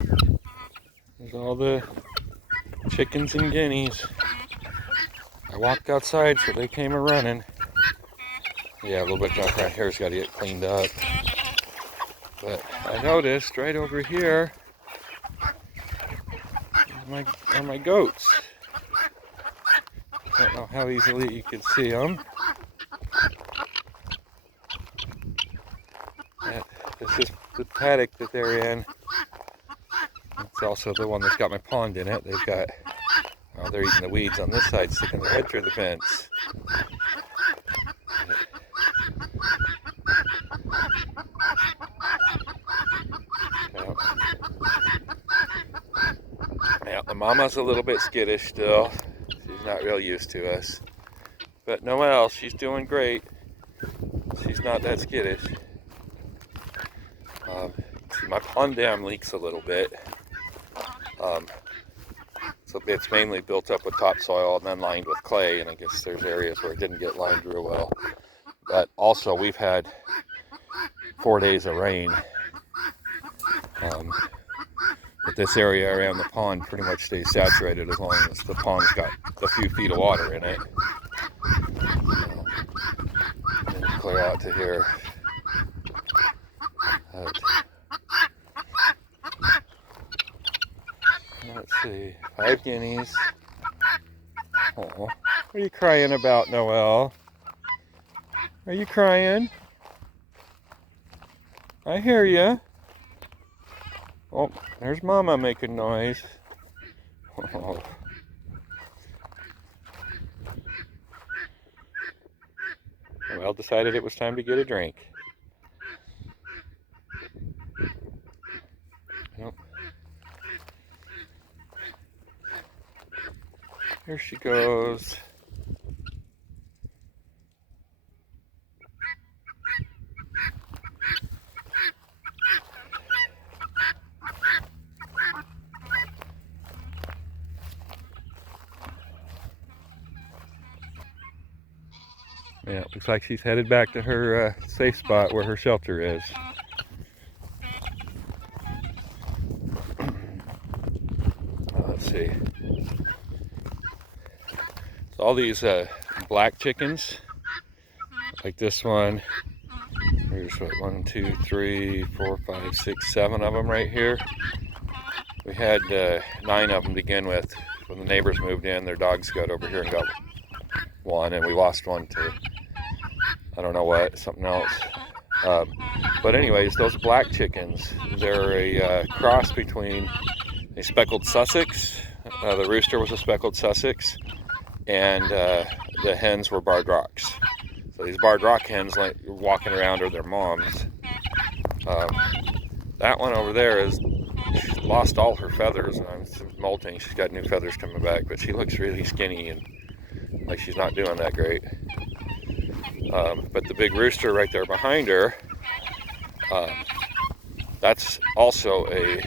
There's all the chickens and guineas. I walked outside, so they came a running. Yeah, a little bit of junk around here's got to get cleaned up. But I noticed right over here are my goats. I don't know how easily you can see them. This is the paddock that they're in. It's also the one that's got my pond in it. They've got, oh, they're eating the weeds on this side, sticking their head through the fence. Yeah, the mama's a little bit skittish still. She's not real used to us. But Noelle, she's doing great. She's not that skittish. See, my pond dam leaks a little bit. So it's mainly built up with topsoil and then lined with clay, and I guess there's areas where it didn't get lined real well. But also we've had 4 days of rain. But this area around the pond pretty much stays saturated as long as the pond's got a few feet of water in it. And clear out to here. Let's see, 5 guineas. Oh, what are you crying about, Noelle? Are you crying? I hear you. Oh, there's Mama making noise. Oh. Noelle decided it was time to get a drink. Yep. Here she goes. Yeah, it looks like she's headed back to her safe spot where her shelter is. Let's see. So all these black chickens, like this one, there's what, 1, 2, 3, 4, 5, 6, 7 of them right here. We had 9 of them to begin with. When the neighbors moved in, their dogs got over here and got one, and we lost one to, I don't know what, something else. But anyways, those black chickens, they're a cross between a speckled Sussex. The rooster was a speckled Sussex, and the hens were Barred Rocks. So these Barred Rock hens, like walking around, are their moms. That one over there is, she's lost all her feathers, and I'm molting. She's got new feathers coming back, but she looks really skinny and like she's not doing that great. But the big rooster right there behind her, that's also a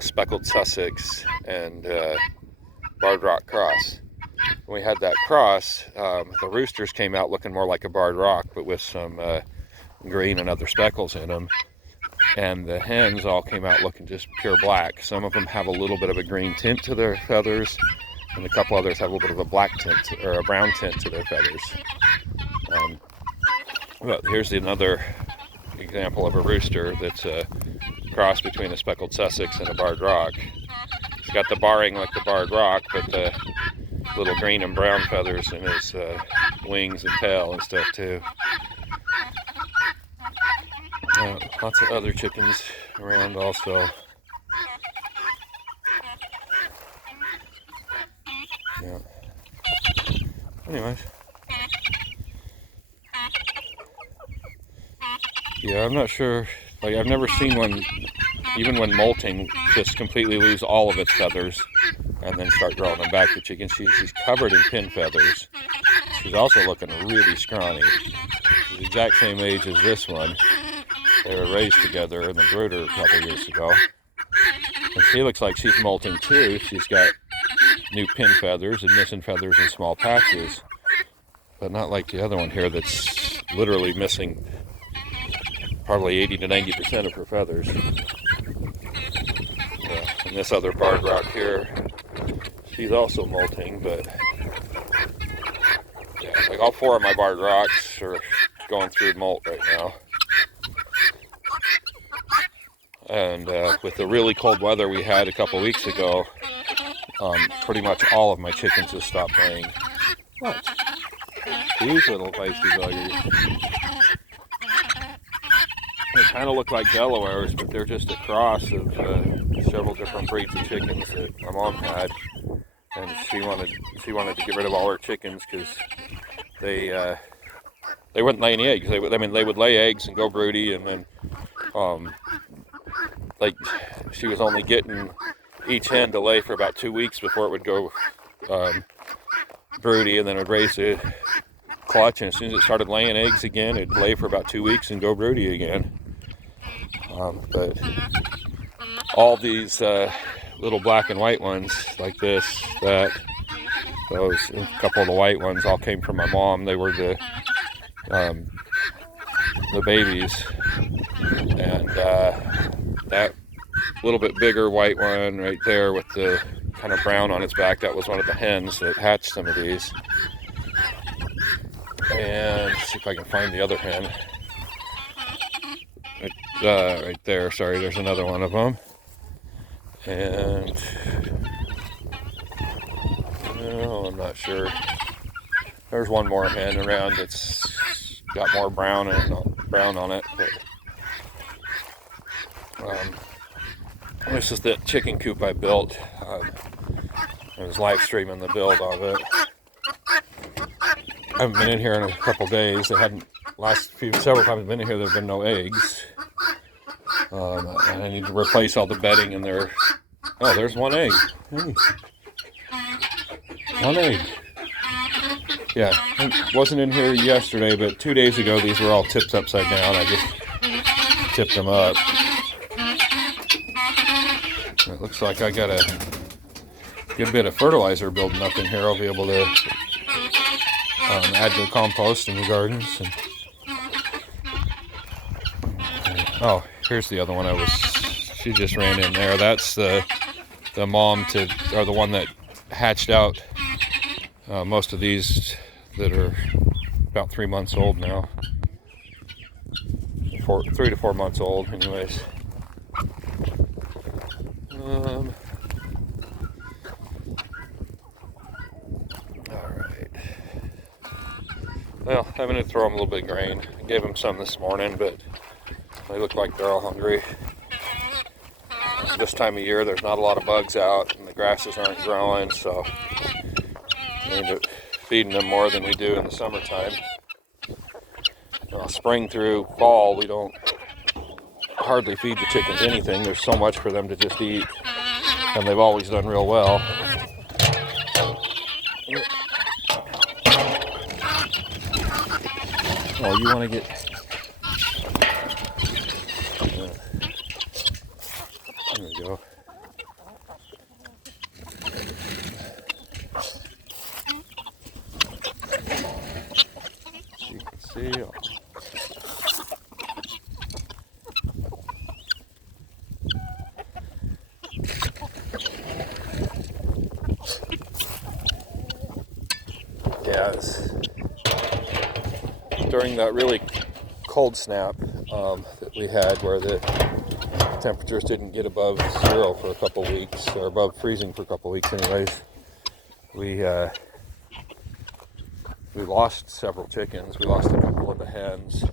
speckled Sussex and Barred Rock cross. When we had that cross, the roosters came out looking more like a Barred Rock, but with some green and other speckles in them. And the hens all came out looking just pure black. Some of them have a little bit of a green tint to their feathers, and a couple others have a little bit of a black tint or a brown tint to their feathers. But here's another example of a rooster that's a cross between a speckled Sussex and a Barred Rock. He's got the barring like the Barred Rock, but the little green and brown feathers in his wings and tail and stuff too. Lots of other chickens around also. Yeah. Anyways. Yeah, I'm not sure. Like, I've never seen one, even when molting, just completely lose all of its feathers and then start growing them back. The chicken, she's covered in pin feathers. She's also looking really scrawny. She's the exact same age as this one. They were raised together in the brooder a couple years ago. And she looks like she's molting too. She's got new pin feathers and missing feathers in small patches. But not like the other one here that's literally missing probably 80 to 90% of her feathers. Yeah. And this other barred rock here, she's also molting, but yeah, like all 4 of my barred rocks are going through molt right now. And with the really cold weather we had a couple weeks ago, pretty much all of my chickens have stopped laying. What? These little feisty buggers. They kind of look like Delawares, but they're just a cross of several different breeds of chickens that my mom had, and she wanted to get rid of all her chickens because they wouldn't lay any eggs. They would lay eggs and go broody, and then like she was only getting each hen to lay for about 2 weeks before it would go broody, and then it would raise the clutch, and as soon as it started laying eggs again, it'd lay for about 2 weeks and go broody again. But all these little black and white ones like this, those, a couple of the white ones all came from my mom. They were the babies, and that little bit bigger white one right there with the kind of brown on its back, that was one of the hens that hatched some of these. And let's see if I can find the other hen. Right there, sorry, there's another one of them. And no, I'm not sure. There's one more hen around that's got more brown on it. But this is the chicken coop I built. I was live streaming the build of it. I haven't been in here in a couple days. They hadn't, several times I've been in here, there've been no eggs. And I need to replace all the bedding in there. Oh, there's one egg. Hey. One egg. Yeah, I wasn't in here yesterday, but 2 days ago these were all tipped upside down. I just tipped them up. It looks like I got a good bit of fertilizer building up in here. I'll be able to add to the compost in the gardens. Oh, here's the other one. She just ran in there. That's the mom or the one that hatched out most of these that are about 3 months old now. 3 to 4 months old, anyways. Alright. Well, I'm going to throw them a little bit of grain. I gave them some this morning, but they look like they're all hungry. This time of year, there's not a lot of bugs out, and the grasses aren't growing, so we end up feeding them more than we do in the summertime. Spring through fall, we don't hardly feed the chickens anything. There's so much for them to just eat, and they've always done real well. Oh, you want to get... There we go. As you can see, during that really cold snap that we had, where the temperatures didn't get above 0 for a couple weeks, or above freezing for a couple weeks anyways, we lost several chickens. We lost a couple of the hens.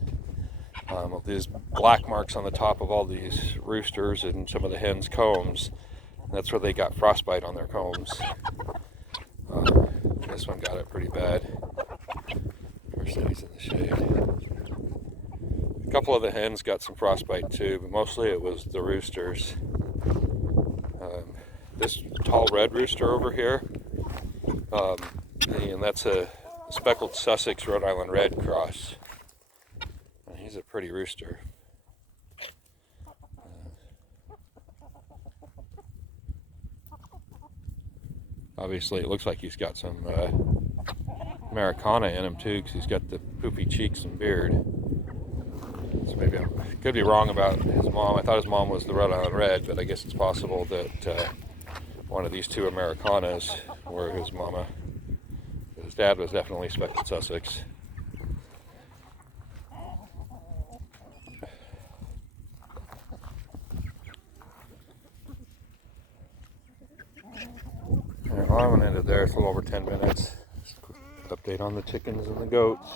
These black marks on the top of all these roosters and some of the hens' combs, that's where they got frostbite on their combs. This one got it pretty bad. Stays in the shade. A couple of the hens got some frostbite too, but mostly it was the roosters. This tall red rooster over here, and that's a speckled Sussex Rhode Island Red cross. And he's a pretty rooster. Obviously, it looks like he's got some Americana in him too, because he's got the poofy cheeks and beard. So maybe I could be wrong about his mom. I thought his mom was the Rhode Island Red, but I guess it's possible that one of these two Americanas were his mama. His dad was definitely Speckled Sussex. Alright, well, I went into there. It's a little over 10 minutes. Just a quick update on the chickens and the goats.